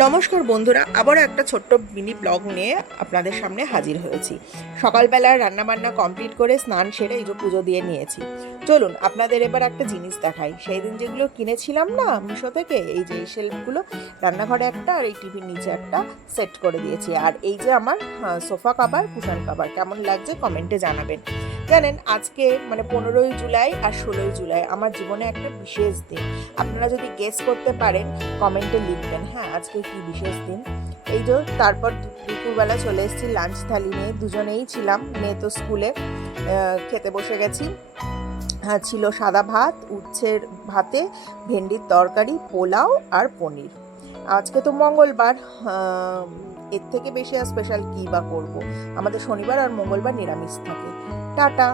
নমস্কার বন্ধুরা, আবারও একটা ছোট্ট মিনি ব্লগ নিয়ে আপনাদের সামনে হাজির হয়েছি। সকালবেলা রান্নাবান্না কমপ্লিট করে স্নান সেরে এই যে পুজো দিয়ে নিয়েছি। চলুন আপনাদের এবার একটা জিনিস দেখাই। সেই দিন যেগুলো কিনেছিলাম না মিশো থেকে, এই যে শেলফগুলো, রান্নাঘরে একটা আর এই টিভির নিচে একটা সেট করে দিয়েছি। আর এই যে আমার সোফা কাভার, কুশন কাভার কেমন লাগছে কমেন্টে জানাবেন। জানেন আজকে মানে 15ই জুলাই আর 16ই জুলাই আমার জীবনে একটা বিশেষ দিন। আপনারা যদি গেস করতে পারেন কমেন্টে লিখবেন হ্যাঁ আজকে কি বিশেষ দিন। এই যে তারপর দুপুরবেলা চলে এসেছি লাঞ্চ থালি নিয়ে, দুজনেই ছিলাম, মেয়ে তো স্কুলে। খেতে বসে গেছি। হ্যাঁ, ছিল সাদা ভাত, উচ্ছের ভাতে ভেন্ডির তরকারি, পোলাও আর পনির। আজকে তো মঙ্গলবার, এর থেকে বেশি আর স্পেশাল কী বা করবো। আমাদের শনিবার আর মঙ্গলবার নিরামিষ থাকে। টাটা।